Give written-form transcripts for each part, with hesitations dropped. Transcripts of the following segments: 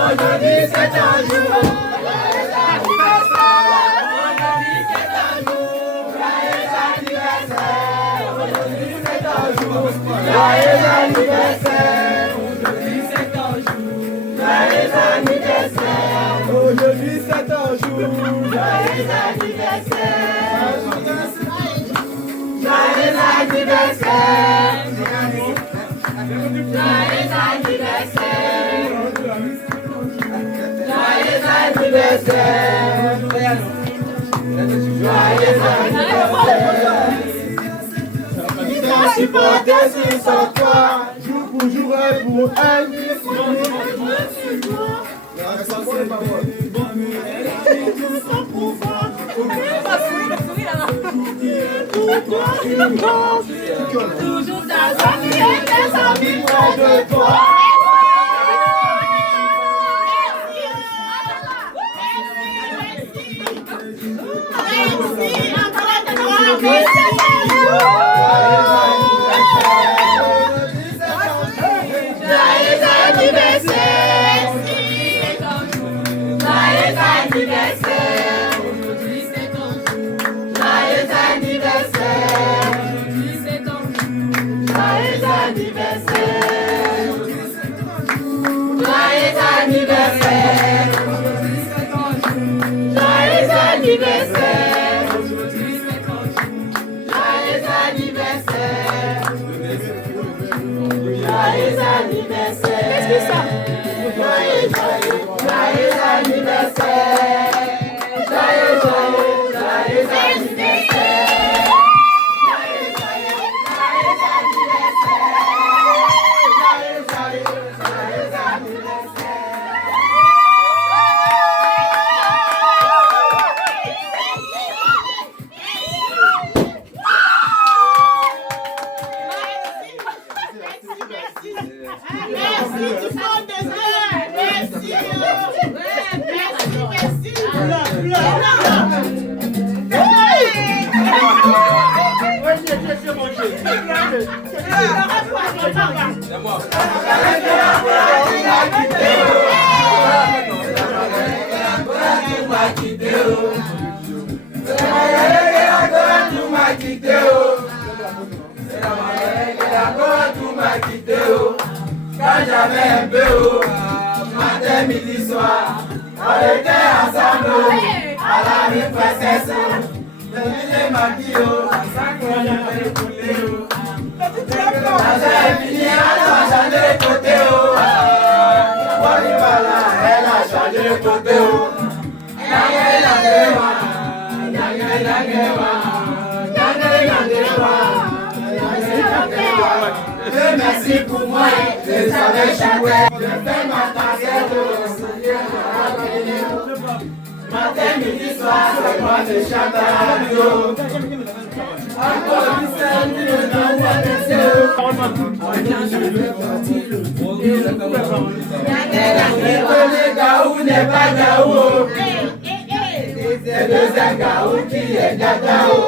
Aujourd'hui c'est un jour. Joyeux anniversaire, aujourd'hui c'est un jour. Joyeux anniversaire, aujourd'hui c'est un jour. Joyeux anniversaire, joyeux anniversaire, joyeux anniversaire, joyeux anniversaire, joyeux anniversaire. Supporter sur son toit, jour pour jour et pour elle. Toujours ta famille et tes amis près de toi. Quand j'avais un peu haut, matin, midi, soir, on était ensemble à la rue Princesse. Le musée Maquillot, à 5 ans, j'avais le côté haut. Quand j'ai fini, elle a changé le côté haut. Elle a changé le côté haut. Merci pour moi, je savais jouer. Je fais ma tasse matin, midi, soir, c'est moi je chante à la radio. Encore une seule, tu me donnes pas de cieux. Le Gaou n'est pas Gaou. C'est le deuxième Gaou qui est Gagao.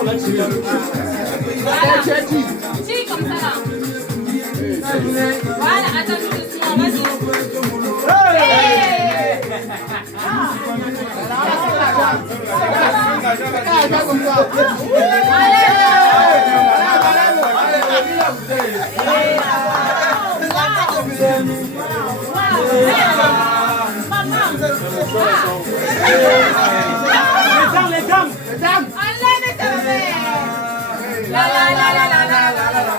Si, comme ça là. Voilà, attends, doucement, vas-y. Les dames. Allez, mais ta mère. La la la la la la la la.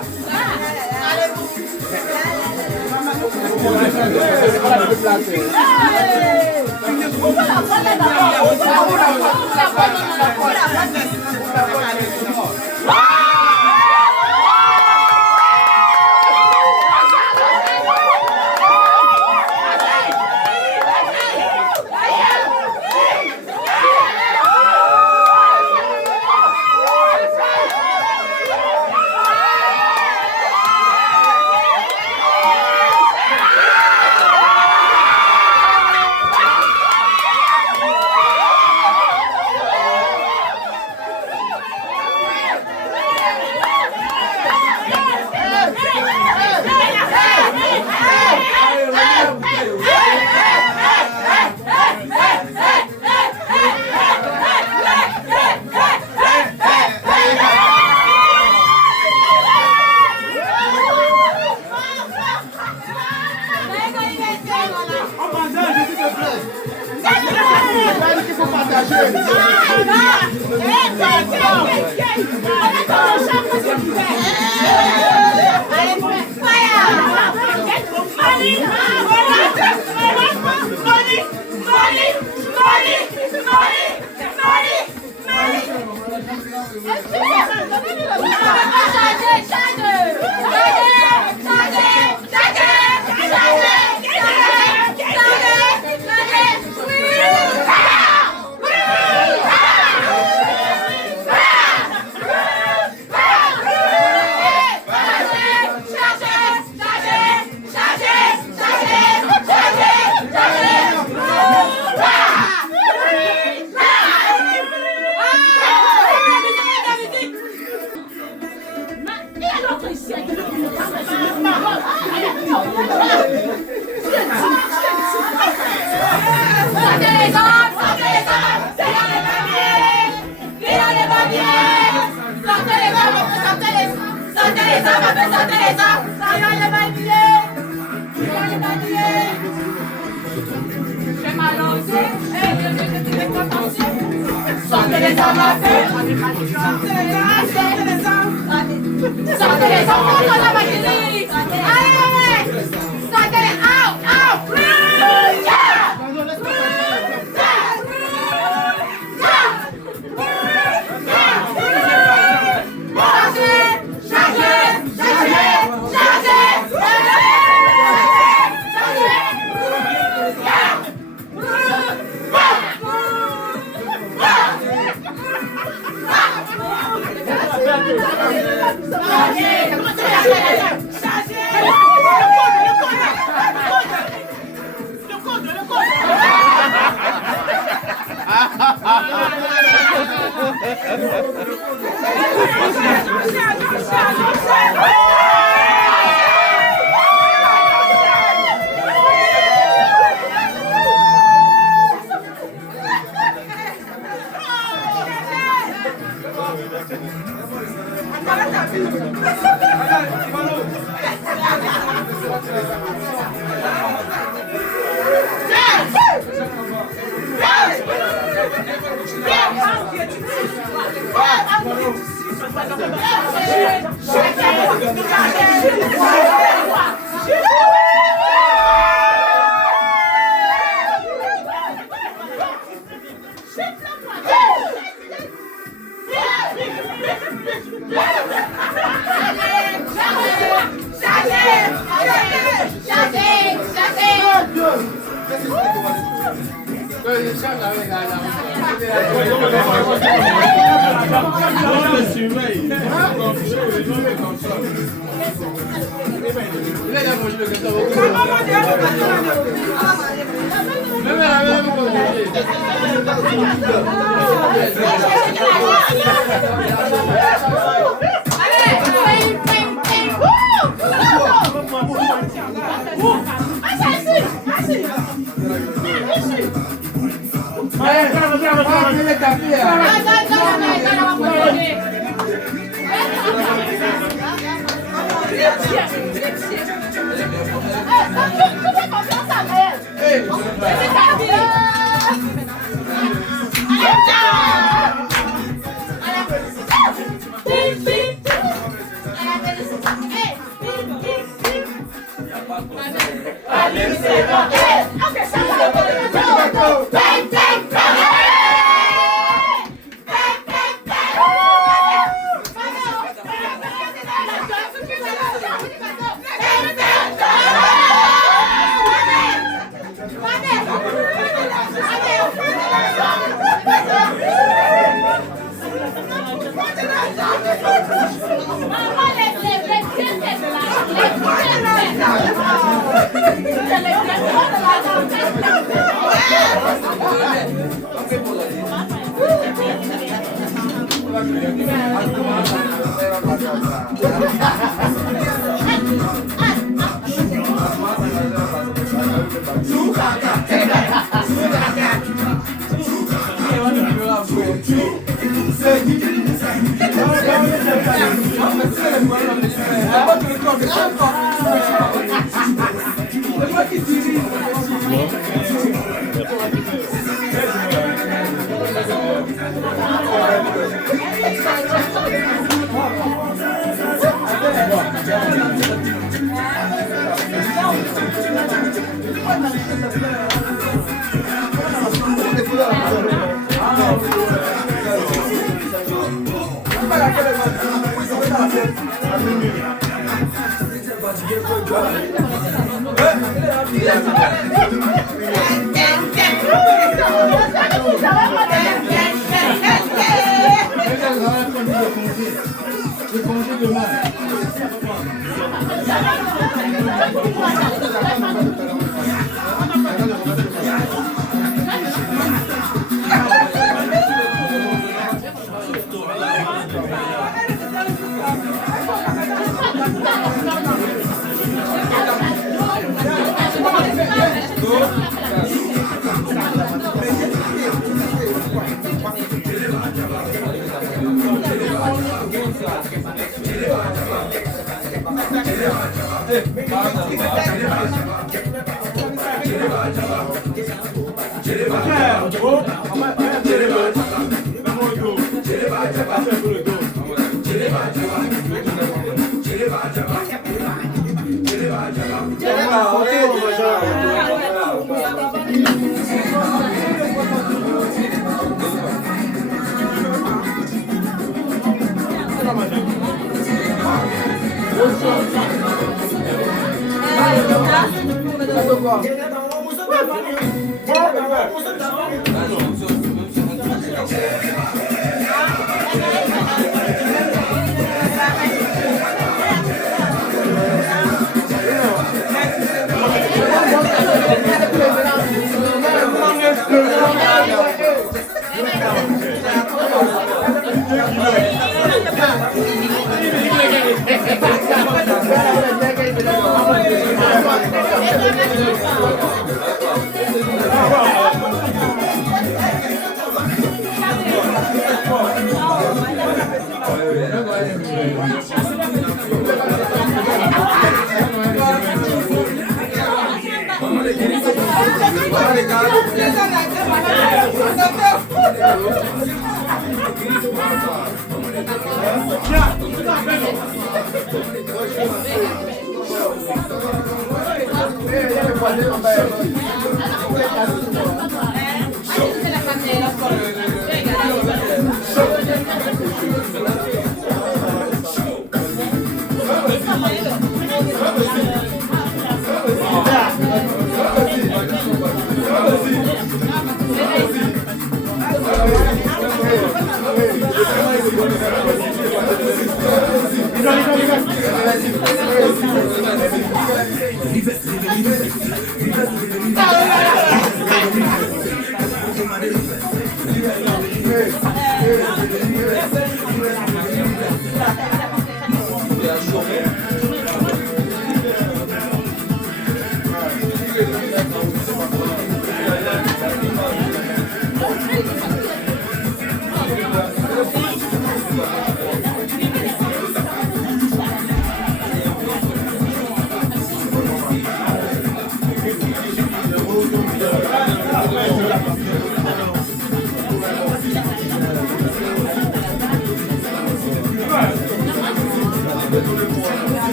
Gracias.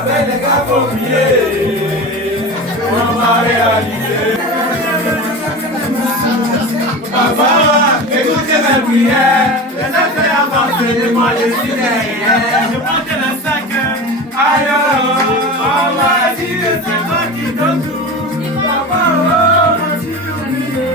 Avec les gars pompiers, on va réaliser. Papa, écoutez mes prières, les affaires avancées de moi je suis derrière. Je prends le sac, aïe, on m'a dit que c'est toi qui donne tout. Papa, oh, m'as-tu oublié?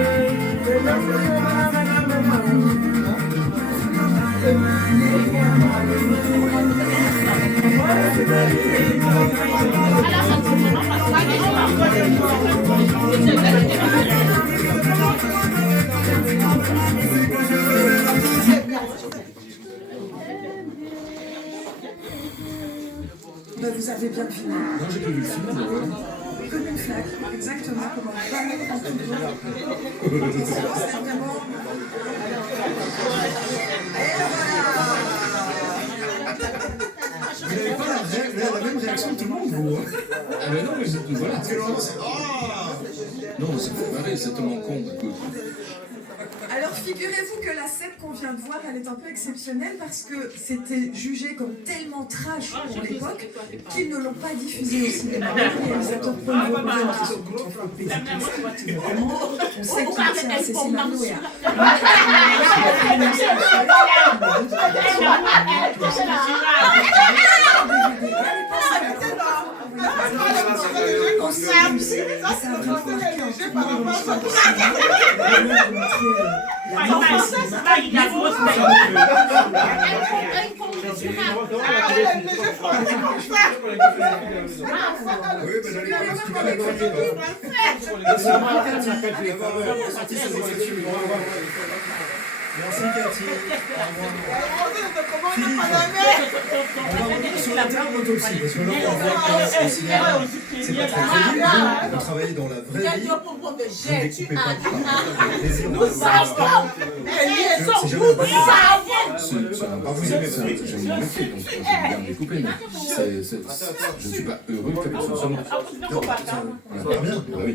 Bah, vous avez bien fini. Non, j'ai pas vu le film. Comme une flaque, exactement comme un ballon en tout droit. C'est vraiment... Vous n'avez pas la même réaction que tout le monde, vous. Ah mais non, mais voilà. Non, ça fait marrer, c'est tellement con. Écoute. Alors figurez-vous que la scène qu'on vient de voir, elle est un peu exceptionnelle parce que c'était jugé comme tellement trash pour l'époque qu'ils ne l'ont pas diffusé au cinéma. Le réalisateur Paul Verhoeven qui se retrouve en pays. Vraiment, on sait qu'il tient à ses scénarios et Merci Cathy. Philippe, on va revenir sur la terre d'autopsie, parce que là on voit que le cinéma, c'est pas très crédible. Vous travaillez dans la vraie vie, vous ne découpez pas de plaisir. C'est jamais un plaisir. Vous aimez ça, j'aime bien le film, donc j'aime bien me découper, mais je ne suis pas heureux que la personne soit morte. Non, on a pas bien, bah oui.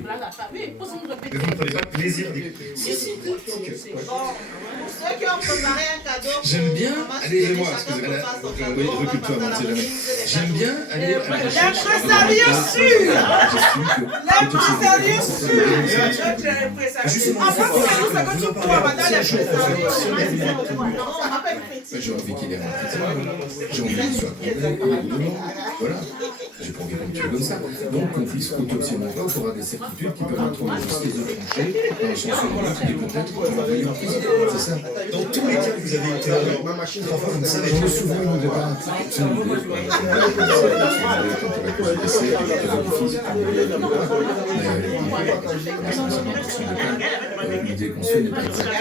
Mais vous ne prenez pas plaisir d'écouter. Si. Ceux qui ont préparé un cadeau. J'aime bien aller chez moi, excusez-moi, oui, recule-toi, on ne sait jamais. J'aime bien aller à la recherche. L'impresario sûr. L'impresario sûr. Justement, c'est quand tu crois, madame l'impresario. j'ai envie qu'il ait un j'ai envie qu'il soit condamné, voilà. J'ai pas envie qu'on me tue comme ça. Donc qu'on puisse autopsier mon corps pour avoir des certitudes qui peuvent être en justice de trancher, dans le sens où il est peut-être envoyé en prison. C'est ça. Dans tous les cas que vous avez été parfois vous ne savez, je me souviens au départ, c'est une idée. Quand on a causé décès, il y avait des fils, mais l'idée qu'on se fait n'est pas exactement.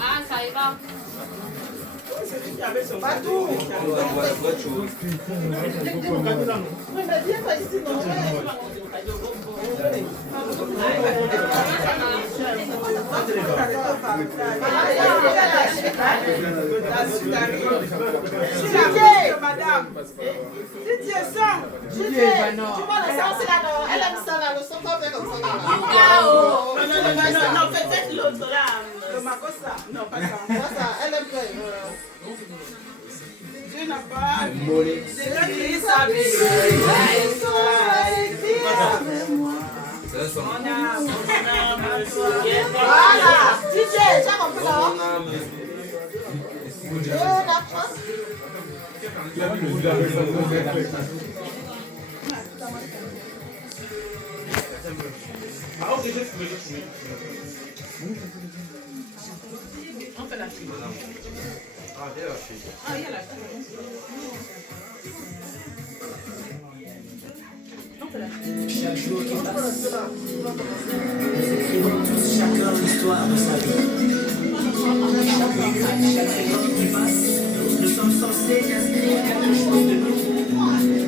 Ah, ça y va. Pas tout. Madame. Tu vois le sens là, elle aime ça là, le son comme ça. Non, peut-être l'autre là. Le Makossa. Non, pas ça. Elle aime bien. Tu n'as pas. Voilà, DJ, tu as compris là? On fait la suite. Ah, il y a la suite. Ah, il y a la suite. On fait la suite. Chaque jour qui passe, nous écrivons tous chacun l'histoire de sa vie. Chaque seconde qui passe, nous sommes censés inscrire quelque chose de nouveau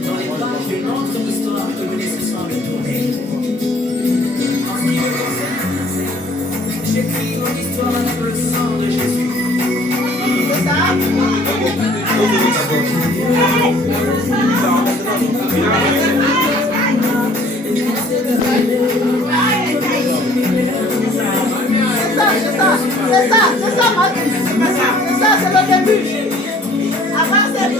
dans les pages de notre histoire que nous nécessitons de tourner. En ce qui me concerne, j'écris mon histoire avec le sang de Jésus. C'est ça? C'est ça, c'est le début. Avant, c'est le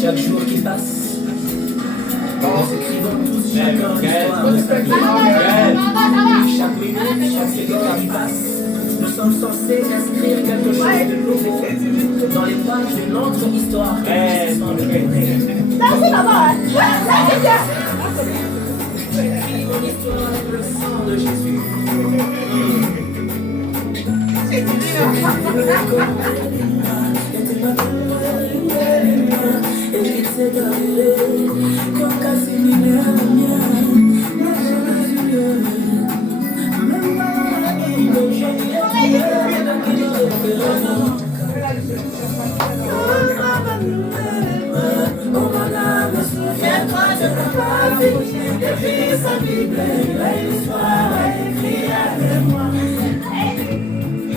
Chaque jour qui passe, nous écrivons tous chacun l'histoire. Chaque minute, chaque seconde qui passe, nous sommes censés inscrire quelque chose de nouveau dans les pages de notre histoire. Écrivons l'histoire avec le sang de Jésus.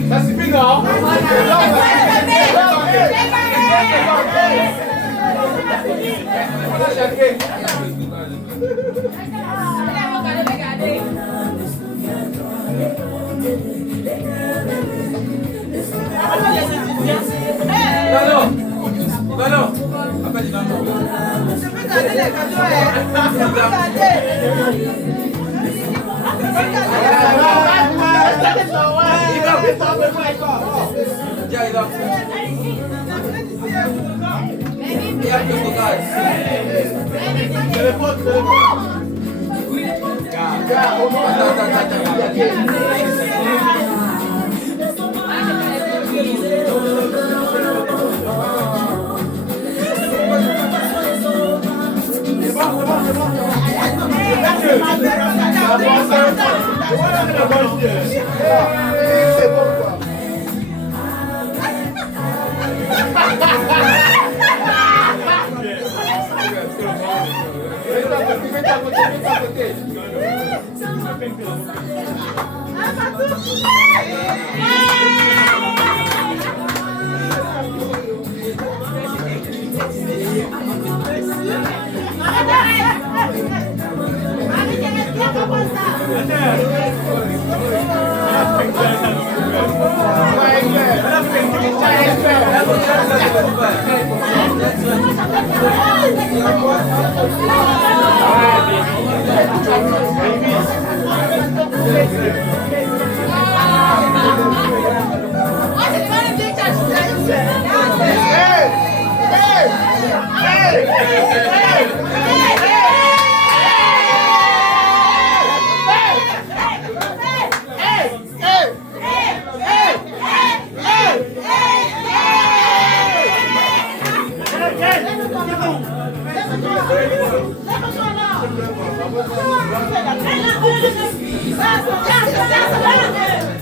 Ça suffit, non? Non. Après, il va Je peux garder les cadeaux. Je peux garder.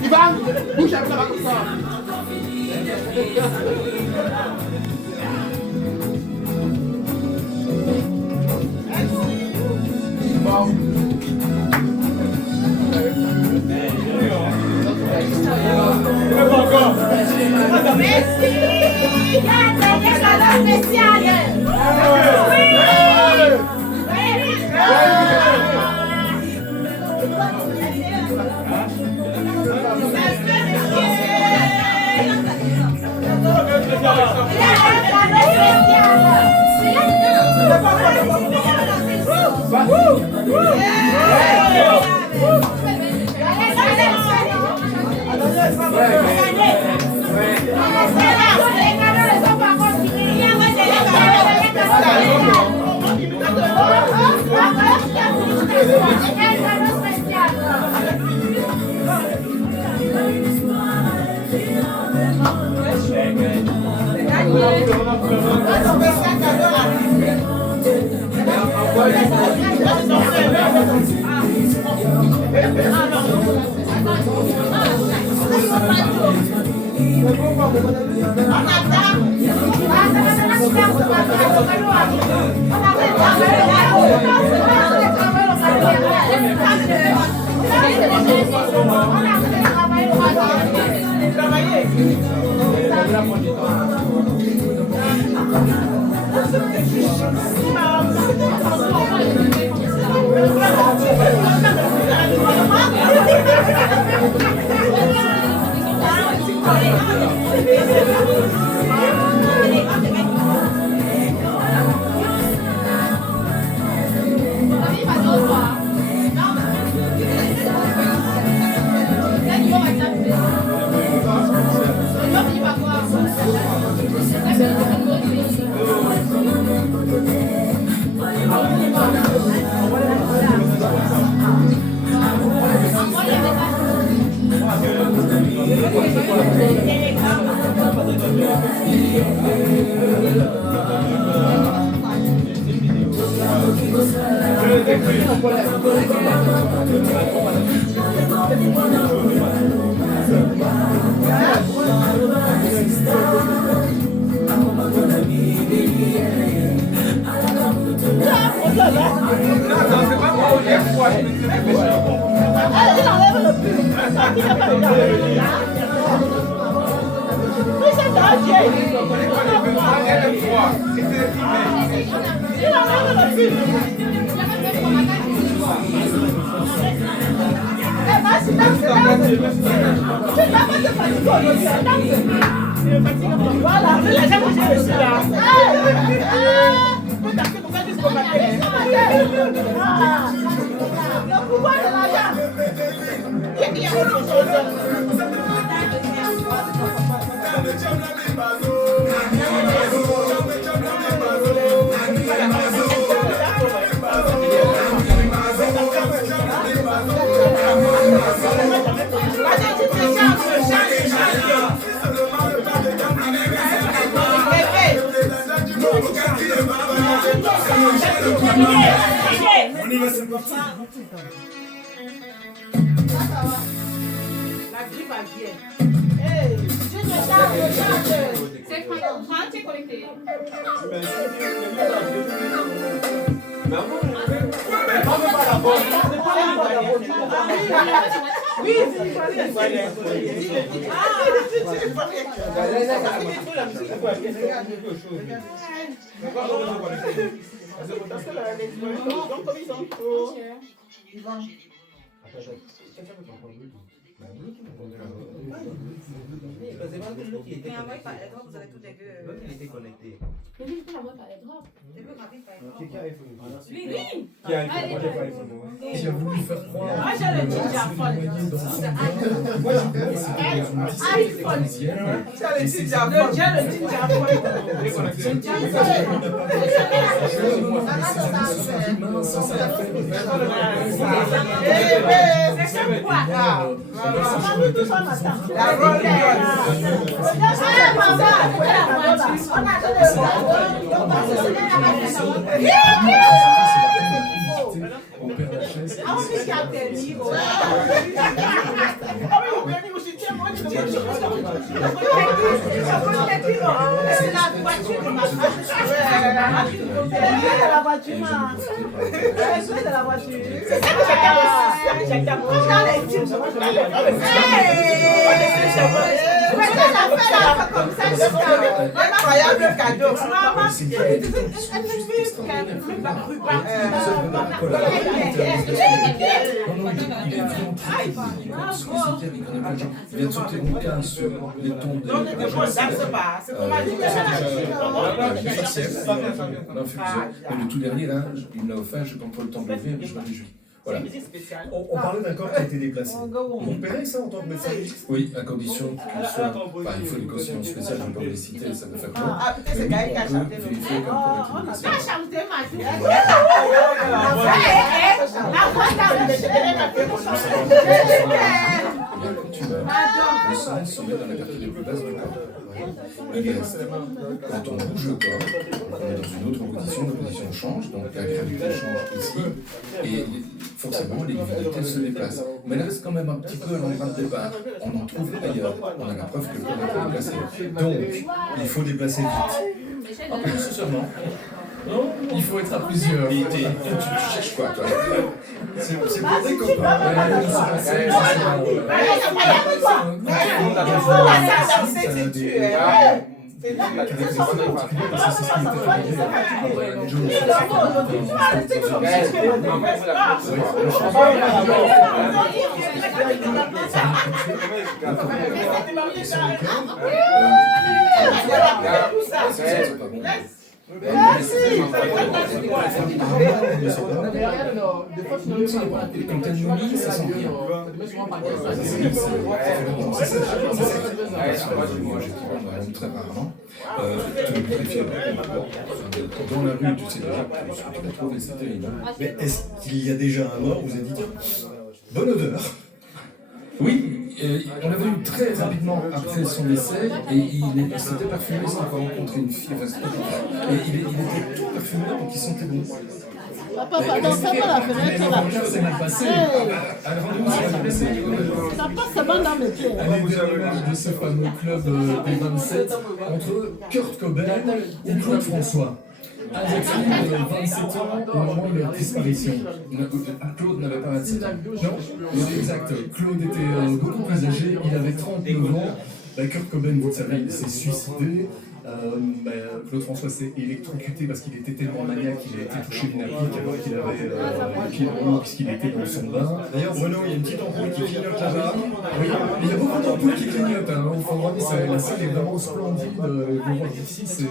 Ivan, bouge un peu là comme ça. Bon. Merci. Qui a voulu faire croire Moi, j'ai le ginger fun. on perd la chaise. C'est la voiture de ma incroyable cadeau. Il vient de sortir une bouquin sur les tons de et le tout dernier, là, il me l'a offert, je n'ai pas encore le temps de le lire, mais je me réjouis. Voilà. On parlait d'un corps qui a été déplacé. On paierait ça en tant que médecin légiste? Oui, à condition qu'il soit. Enfin, il faut des conditions spéciales, je ne peux pas les citer, ça me fait peur. Ah, peut-être c'est Gaël qui a chanté le vérifier comme corps On est a chanté ma fille. La voix Regarde, quand tu meurs, le sang se met dans les parties les plus basses du corps. Il reste. Quand on bouge le corps, on est dans une autre position, la position change, donc la gravité change ici, et forcément les divinités se déplacent. Mais elle reste quand même un petit peu à l'endroit de départ. On en trouve ailleurs. On a la preuve que le corps est déplacé. Donc, il faut déplacer vite. Pas plus seulement. Non, il faut être à plusieurs. Et tu cherches quoi, toi? C'est pour des copains. Quand t'as une momie, ça sent rien. Très rarement. Dans la rue, tu sais déjà ce que tu vas trouver, c'est terrible. Mais est-ce qu'il y a déjà un mort, vous avez dit, bonne odeur? Oui, on l'avait eu très rapidement après son décès et il s'était parfumé sans avoir rencontré une fille. Et il était tout parfumé donc il sentait bon. Papa, c'est pas la fenêtre là. C'est mal passé. Ça passe seulement dans mes pieds. Elle est derrière de ce fameux club des 27 entre Kurt Cobain ou Claude François. Alexis, 27 ans au moment de leur disparition. Claude n'avait pas 27 ans. Non, c'est exact. Claude était beaucoup plus âgé, il avait 39 ans. Kurt Cobain, vous le savez, il s'est suicidé. Claude François s'est électrocuté parce qu'il était tellement maniaque qu'il a été touché d'une applique alors qu'il avait le pied dans l'eau puisqu'il était dans son bain. D'ailleurs, Bruno, il y a une petite ampoule qui clignote là-bas. Oui, il y a beaucoup d'ampoules qui clignotent. Hein. Il faut vraiment dire, la salle est vraiment splendide. Le voir d'ici, c'est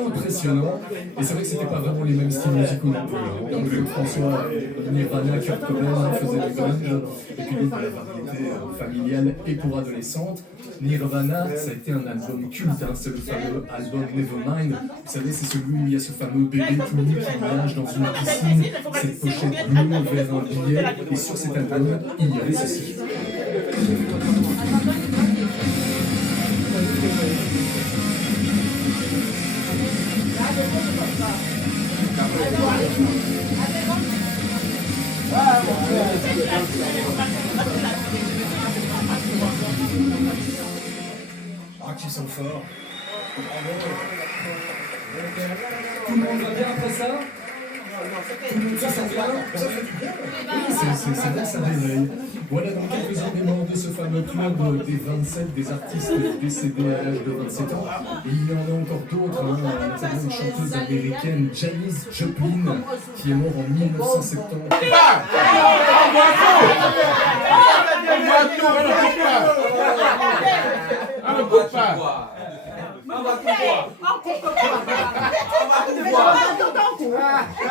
impressionnant. Et c'est vrai que c'était pas vraiment les mêmes styles musicaux non plus. Donc Claude François, Nirvana, Kurt Cobain faisaient du grunge. Et puis l'autre, la variété familiale et pour adolescentes. Nirvana, ça a été un album culte, hein. C'est le fameux album Nevermind. Vous savez, c'est celui où il y a ce fameux bébé tout nu qui nage dans une piscine, cette pochette bleue vers un billet, et sur cet album, il y avait ceci. Ah, qu'ils sont forts. Tout le monde va bien après ça? Ça fait bien? C'est là ça réveille. Voilà donc quelques éléments de ce fameux club des 27, des artistes décédés à l'âge de 27 ans. Et il y en a encore d'autres, hein, notamment une chanteuse américaine, Janis Joplin, qui est morte en 1970.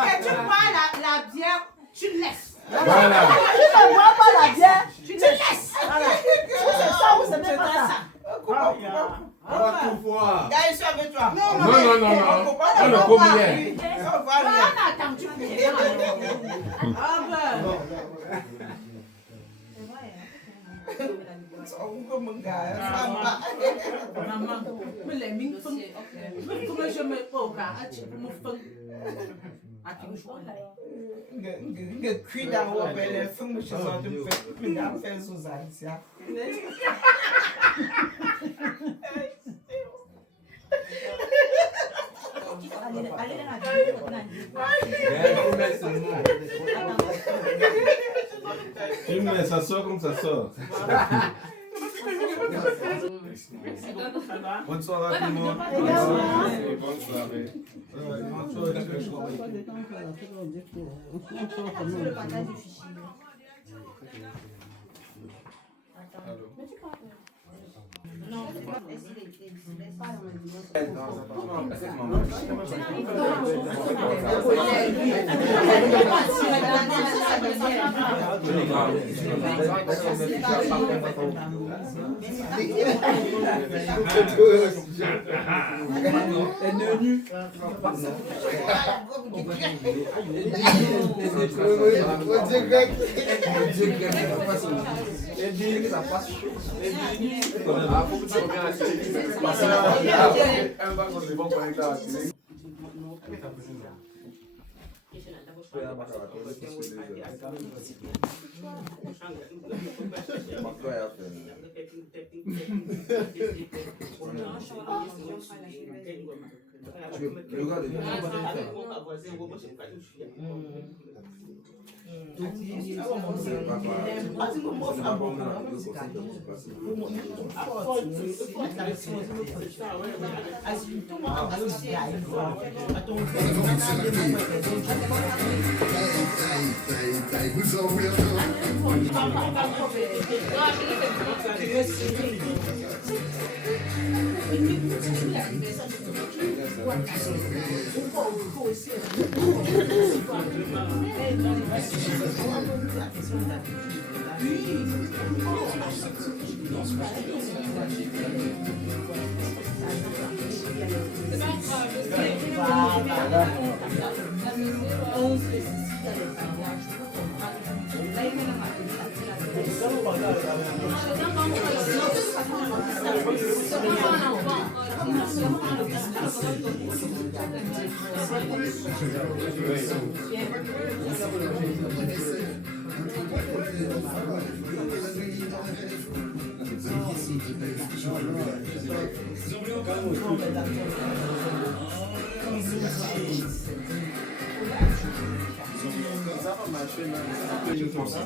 Tu bois la bière, tu laisses. Voilà. Tu ne bois pas la bière, Tu laisses. ou c'est ça ou c'est pas ça. On va tout voir. Gars, je suis avec toi. Non. On le combien? On attend, tu peux. Ah ben. Maman, mais les mines font. Comment je me pauvre à tu me font. À tu me choix là. Cuida o bele fumo só do cuidar fez usar isso. Mais ça sort comme ça sort. Bonne soirée à tout le monde. Bonne soirée.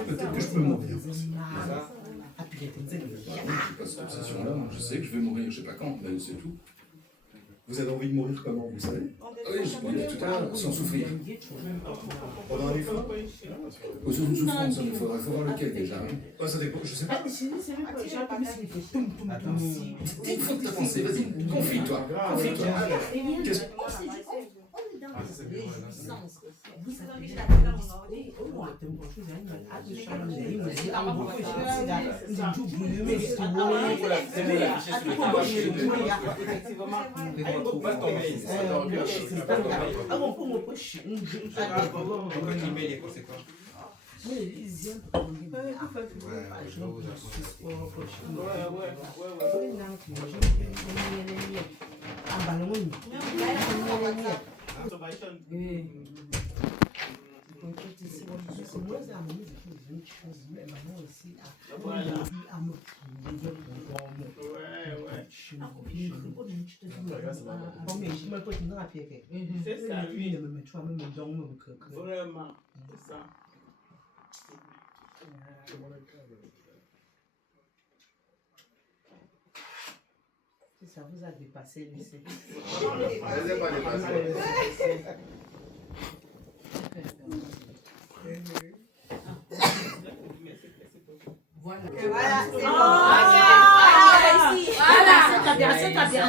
Peut-être que je peux mourir. Pas cette obsession-là, je sais que je vais mourir, je sais pas quand, mais c'est tout. Vous avez envie de mourir comment, vous savez? Oui, je l'ai dit tout à l'heure, sans souffrir. Pendant un effort? Aux autres souffrances, il faut voir lequel déjà. Ça dépend, je sais pas. Il faut que tu penses, vas-y, confie-toi. Confie-toi. Qu'est-ce que... Ça vous a dépassé, mais c'est... Voilà. Voilà, c'est bon. Voilà, c'est bien, c'est bien.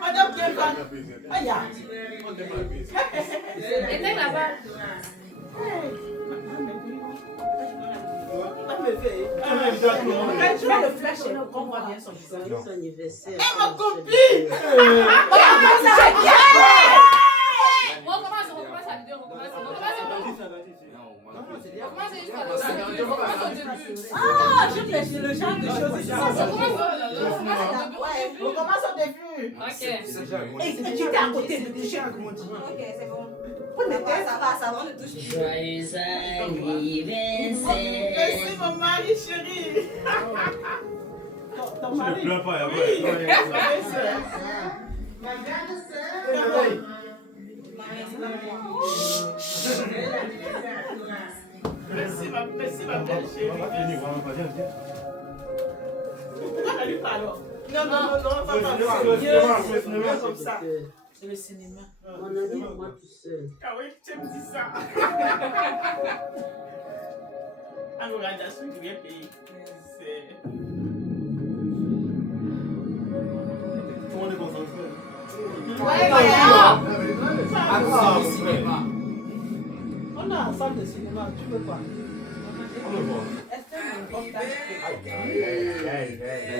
Madame Kévan. Aya. Était là-bas. Je mets le flash et on voit bien son visage. Son anniversaire. Ma copine. On recommence la vidéo, on recommence Ah, je fais le genre de choses. On commence au début. Ok. Et tu t'es à côté de toucher un gros. Ok, c'est bon. Ça va, on ne touche plus. Joyeux anniversaire. Merci mon mari chéri. Ton mari. Je ne pleure pas, Oui, ma grande sœur. Merci ma belle chérie. Pourquoi tu lui parles? Non, pas comme ça. C'est le cinéma. On a dit moi tout seul. Ah oui, tu me dis ça. Alors, Radasson, tu viens payer. C'est... Tout le monde est concentré. Ouais, voilà. Alors, cinéma. On a un salle de cinéma, tu veux quoi? On le voit.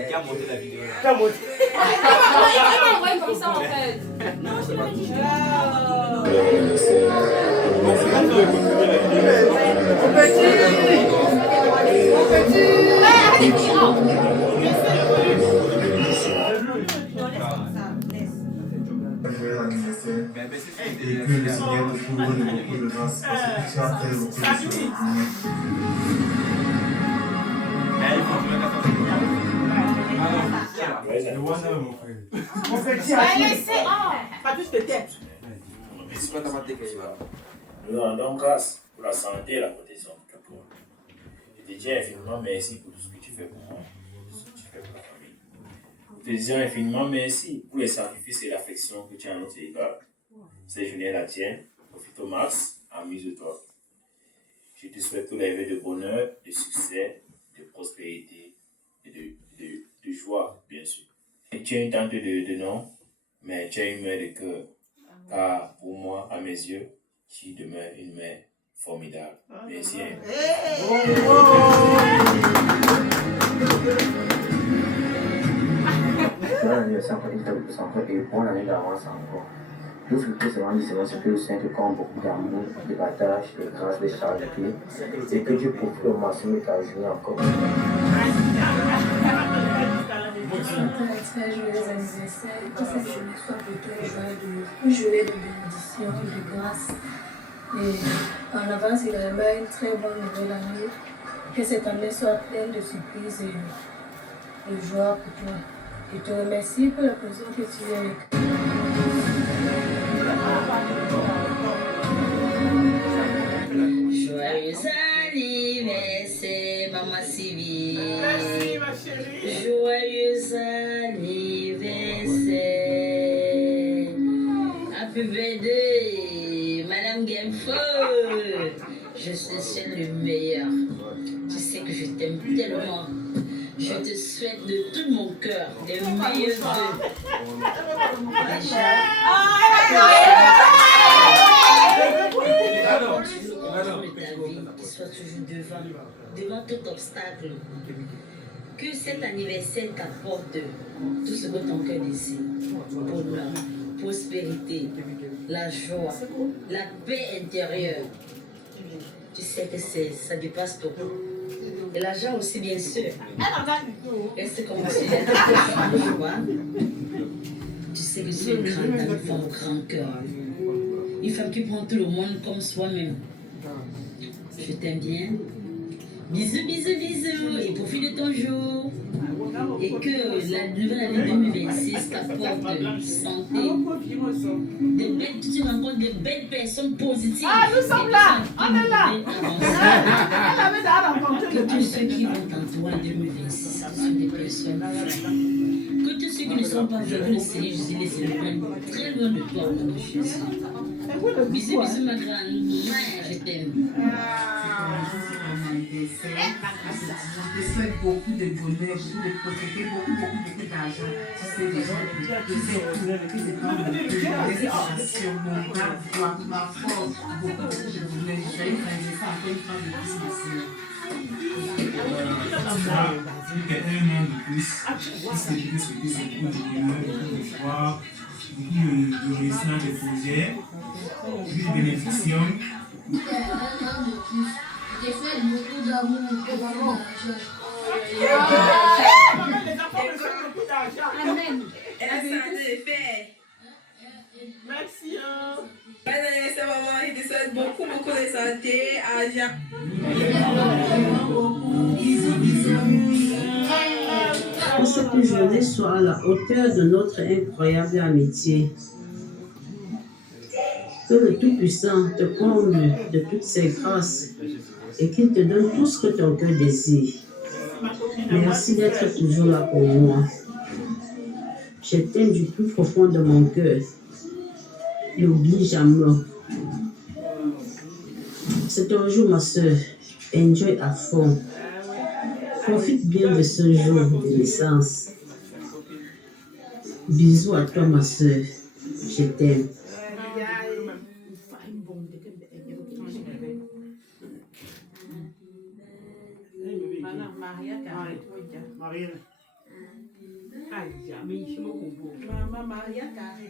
Qui a monté la vidéo là? Qui a monté? Elle m'a envoyé comme ça en fait. Non, je l'ai pas dit. Et que le Seigneur te couvre de beaucoup de grâce parce que tu as fait beaucoup de choses. On fait dire. Allez, c'est... Pas plus de tête. C'est pas ta matin que tu vas. Nous rendons grâce pour la santé et la protection de Capour. Je te dis infiniment merci pour tout ce que tu fais pour moi, tout ce que tu fais pour la famille. Je te dis infiniment merci pour les sacrifices et l'affection que tu as à notre égard. Cette journée est la tienne. Profite au max, amuse-toi. Je te souhaite tous les vœux de bonheur, de succès, de prospérité et de joie, bien sûr. Et tu es une tante de nom, mais tu es une mère de cœur. Car pour moi, à mes yeux, tu demeures une mère formidable. Merci. Bon anniversaire encore une fois de plus encore et bonne année d'avance encore. Tout ce que peut seulement dire, c'est que le Saint te compte beaucoup d'amour, de partage, de grâce, de charité et que Dieu profite au maximum de ta journée encore. Très joyeux anniversaire, que cette journée soit pour toi une journée de bénédiction, de grâce. Et en avance, il remet une très bonne nouvelle année. Que cette année soit pleine de surprises et de joie pour toi. Je te remercie pour la présence que tu es avec nous. Joyeux anniversaire, Maman Sylvie. Merci, ma chérie. Joyeux anniversaire. Happy birthday, Madame Genfo. Je sais le meilleur. Tu sais que je t'aime tellement. Je te souhaite de tout mon cœur les meilleurs vœux. Déjà, qu'il soit toujours devant tout obstacle. Que cet anniversaire t'apporte tout ce que ton cœur désire. Bonheur, prospérité, la joie, la paix intérieure. Tu sais que ça dépasse tout. Et l'argent aussi, bien sûr. Reste comme tu es. Tu sais que tu es une grande dame, une femme au grand cœur. Une femme qui prend tout le monde comme soi-même. Je t'aime bien. Bisous, bisous, bisous. Et profite de ton jour. Et que la nouvelle année 2026 t'apporte santé. Tu rencontres de belles personnes positives. Ah, nous sommes là. On est là. Que tous ceux qui vont t'entourer en 2026 sont des personnes. Que tous ceux qui ne sont pas venus le Seigneur Jésus les célèbrent très loin de toi au nom de Jésus. Bisous, bisous, ma grande. Je t'aime. Je te souhaite beaucoup de bonheur, beaucoup de prospérité, beaucoup d'argent. Tu sais déjà que c'est temps de sur ma force, beaucoup de bonheur. Je vais faire ça encore une fois de plus ici. Un an de plus, puisque je peux souhaiter beaucoup de bonheur, beaucoup de foi, beaucoup de réussite des projets, beaucoup de bénédictions. J'ai fait beaucoup d'amour, beaucoup d'argent. Amen. Merci. Bon anniversaire, maman. Je te souhaite beaucoup de santé, argent. Que cette journée soit à la hauteur de notre incroyable amitié. Que le Tout-Puissant te comble de toutes ses grâces et qu'il te donne tout ce que ton cœur désire. Merci d'être toujours là pour moi. Je t'aime du plus profond de mon cœur n'oublie jamais. C'est ton jour, ma soeur. Enjoy à fond. Profite bien de ce jour de naissance. Bisous à toi, ma soeur. Je t'aime. Mama Maria Carré.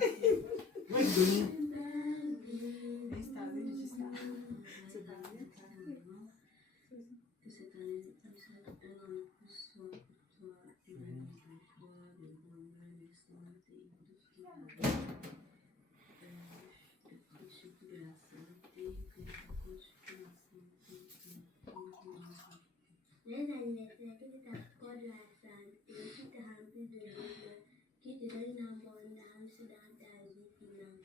Les anniversaires qui t'apportent la santé, qui te remplissent de joie, qui te donnent une abondance dans ta vie financière.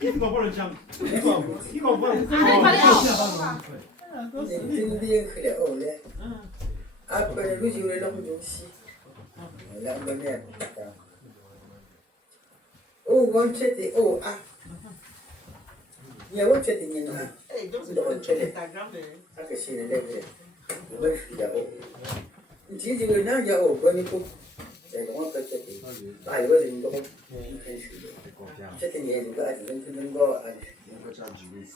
Qui comprend le jam? Qui comprend? Après le jour de l'homme aussi. La bonne heure. Oh, one chetty, oh, ah. Yeah, one chetty, you know. Hey, don't chetty. I can see the level. The best for the old. It's easy with now, you're old, when you cook. They don't want to chetty. I wasn't going to chetty, you got it, and couldn't go.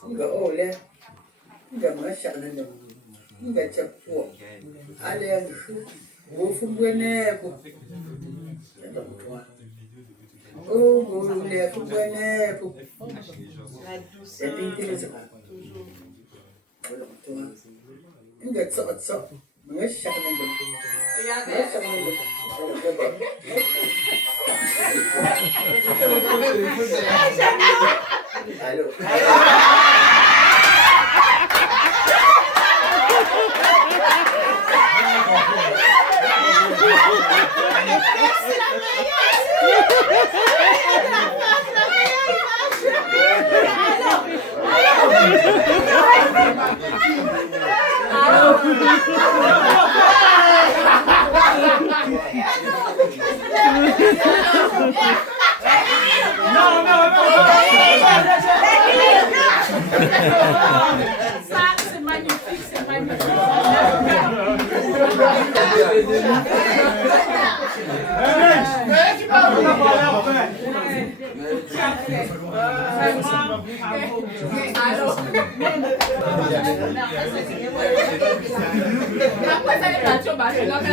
You got all there. You got my son in them. You got your poor. I learned the food. Go from whenever. Oh, go there from whenever. C'est bien intéressant. You got so. Moi, je suis en train de. Allô. Ça, c'est magnifique, c'est magnifique. Après, ça